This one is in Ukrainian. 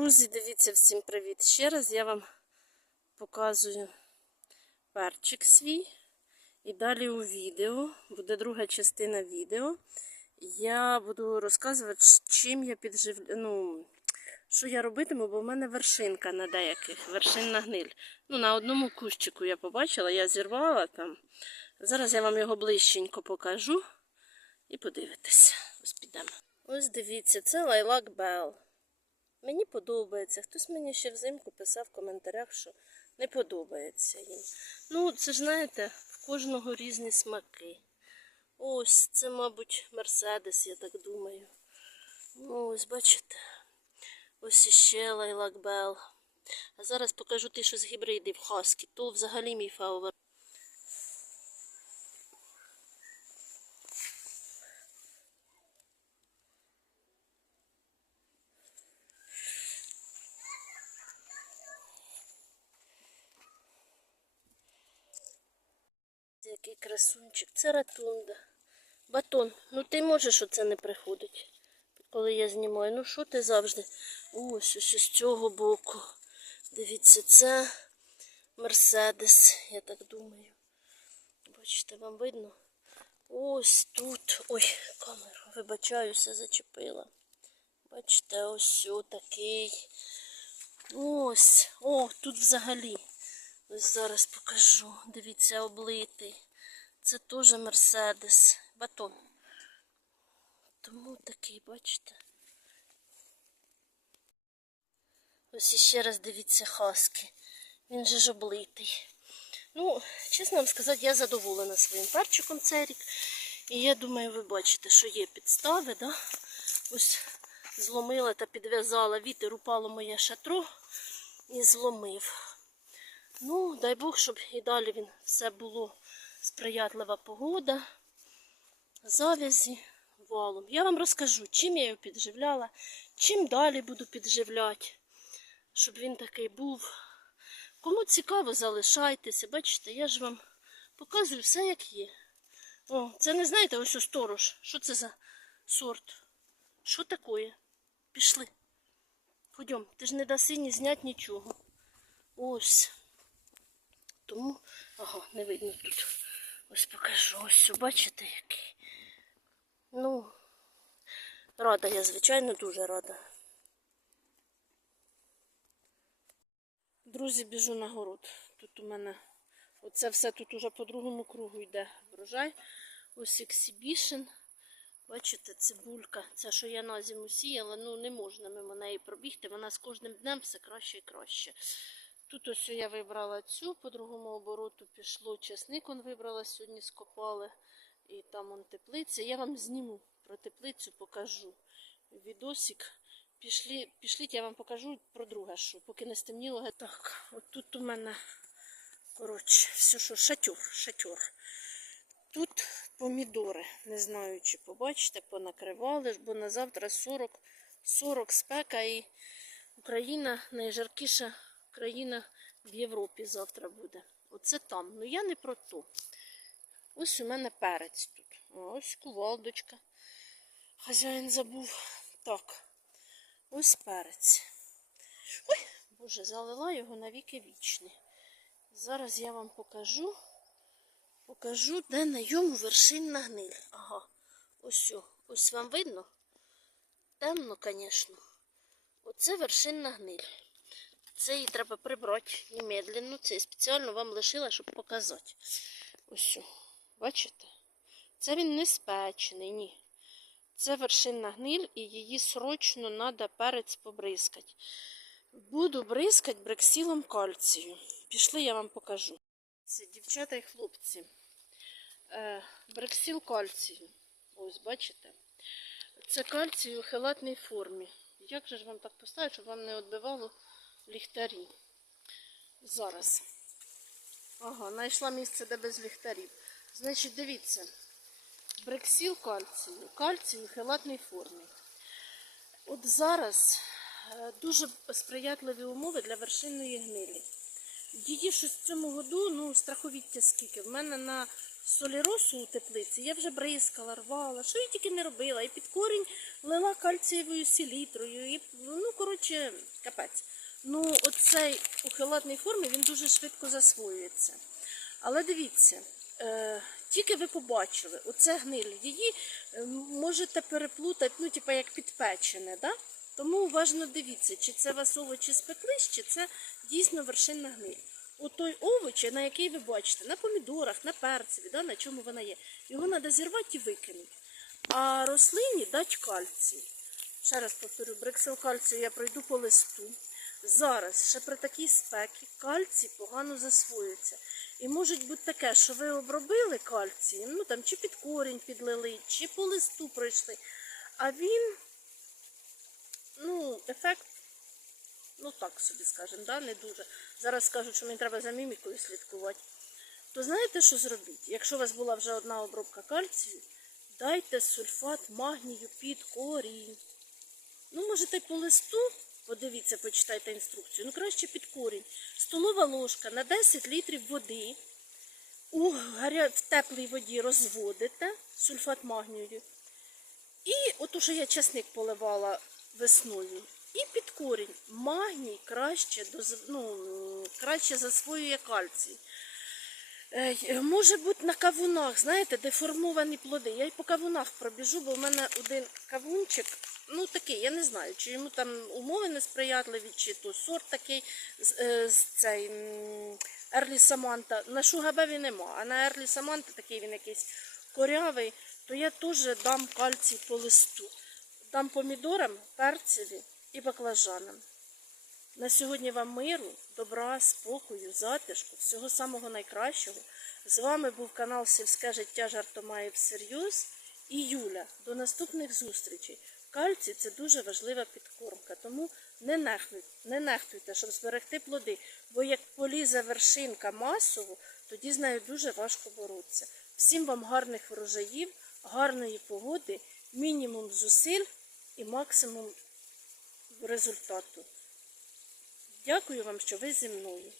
Друзі, дивіться всім привіт. Ще раз я вам показую перчик свій. І далі у відео, буде друга частина відео. Я буду розказувати, чим я підживлю, ну, що я робитиму, бо в мене вершинка на деяких, вершинна гниль. Ну, на одному кущику я побачила, я зірвала там. Зараз я вам його ближченько покажу і подивитися. Ось підемо. Ось дивіться, це лайлак Бел. Мені подобається. Хтось мені ще взимку писав в коментарях, що не подобається їм. Ну, це ж знаєте, в кожного різні смаки. Ось, це, мабуть, Мерседес, я так думаю. Ну, ось бачите. Ось іще лайлак Бел. А зараз покажу ті, що з гібридів Хаскі. То взагалі мій фаворит. Який красунчик. Це ратунда. Батон, ну ти можеш оце не приходить, коли я знімаю. Ну що ти завжди? Ось ось з цього боку. Дивіться, це Мерседес, я так думаю. Бачите, вам видно? Ось тут. Ой, камеру, вибачаюся, зачепила. Бачите, ось такий. Ось. О, тут взагалі. Ось зараз покажу. Дивіться, облитий. Це теж Мерседес. Батон. Тому такий, бачите. Ось іще раз дивіться хаски. Він же ж облитий. Ну, чесно вам сказати, я задоволена своїм перчиком цей рік. І я думаю, ви бачите, що є підстави, да? Ось зломила та підв'язала. Вітер упало моє шатро і зломив. Ну, дай Бог, щоб і далі він все було сприятлива погода, завязі валом. Я вам розкажу, чим я його підживляла, чим далі буду підживляти, щоб він такий був. Кому цікаво, залишайтеся. Бачите, я ж вам показую все, як є. О, це не знаєте, ось у сторож. Що це за сорт? Що таке? Пішли. Ходьом, ти ж не даси ні зняти нічого. Ось. Тому, ага, не видно тут. Ось покажу. Ось, бачите, який. Ну, рада я, звичайно, дуже рада. Друзі, біжу на город. Тут у мене оце все тут уже по другому кругу йде врожай. Ось ексібішн. Бачите, цибулька. Це, що я на зиму сіяла, ну не можна мимо неї пробігти. Вона з кожним днем все краще і краще. Тут ось я вибрала цю, по другому обороту пішло чесник, он вибрала сьогодні, скопали. І там он теплиця. Я вам зніму про теплицю, покажу відосик. Пішли, пішліть, я вам покажу про друге, що поки не стемніло. Так, от тут у мене, коротше, все, що шатьор, шатьор. Тут помідори, не знаю, чи побачите, понакривали, бо на завтра 40, 40 спека і Україна найжаркіша країна в Європі завтра буде. Оце там. Ну я не про то. Ось у мене перець тут. Ось кувалдочка. Хазяїн забув. Так. Ось перець. Ой, боже, залила його на віки вічні. Зараз я вам покажу. Покажу, де на йому вершинна гниль. Ага. Ось. Ось вам видно? Темно, звісно. Оце вершинна гниль. Це її треба прибрати немедленно. Це я спеціально вам лишила, щоб показати. Ось. Бачите? Це він не спечений, ні. Це вершинна гниль і її срочно треба перець побризкати. Буду бризкати брексілом кальцію. Пішли, я вам покажу. Це дівчата і хлопці. Е, брексіл кальцію. Ось, бачите? Це кальцій у хелатній формі. Як же ж вам так поставити, щоб вам не відбивало ліхтарі? Зараз. Ага, знайшла місце, де без ліхтарів. Значить, дивіться. Брексіл кальцію, кальцію у хелатній формі. От зараз е, дуже сприятливі умови для вершинної гнилі. Її щось в цьому году, ну, страховіття скільки. В мене на соліросу у теплиці я вже бризкала, рвала, що я тільки не робила. І під корінь лила кальцієвою селітрою, і, ну, коротше, капець. Ну, оцей у хелатній формі він дуже швидко засвоюється. Але дивіться, е, тільки ви побачили, оце гниль, її е, можете переплутати, ну, типа як підпечене, да? Тому уважно дивіться, чи це вас овочі спеклись, чи це дійсно вершинна гниль. От той овоч, на який ви бачите, на помідорах, на перцеві, да, на чому вона є, його треба зірвати і викинути. А рослині дати кальцій. Ще раз повторю, бриксел кальцію я пройду по листу. Зараз, ще при такій спекі, кальцій погано засвоюється. І може бути таке, що ви обробили кальцій, ну там чи під корінь підлили, чи по листу пройшли. А він, ну, ефект, ну так собі скажемо, да, не дуже. Зараз скажуть, що мені треба за мімікою слідкувати. То знаєте, що зробіть? Якщо у вас була вже одна обробка кальцію, дайте сульфат магнію під корінь. Ну, можете по листу, подивіться, почитайте інструкцію. Ну, краще під корінь. Столова ложка на 10 літрів води. У в теплій воді розводите сульфат магнію. І от що я часник поливала весною. І під корінь магній краще, ну, краще засвоює кальцій. Е, й- Може бути на кавунах, знаєте, деформовані плоди. Я й по кавунах пробіжу, бо в мене один кавунчик, ну такий, я не знаю, чи йому там умови несприятливі, чи то сорт такий з, е, цей Ерлі Саманта. На Шугабеві нема, а на Ерлі Саманта такий він якийсь корявий, то я теж дам кальцій по листу. Дам помідорам, перцеві і баклажанам. На сьогодні вам миру, добра, спокою, затишку, всього самого найкращого. З вами був канал Сільське життя жартомає всерйоз і Юля. До наступних зустрічей. Кальцій це дуже важлива підкормка, тому не нехтуйте, не нехтуйте, щоб зберегти плоди, бо як полізе вершинка масово, тоді з нею дуже важко боротися. Всім вам гарних врожаїв, гарної погоди, мінімум зусиль і максимум результату. Дякую вам, що ви зі мною.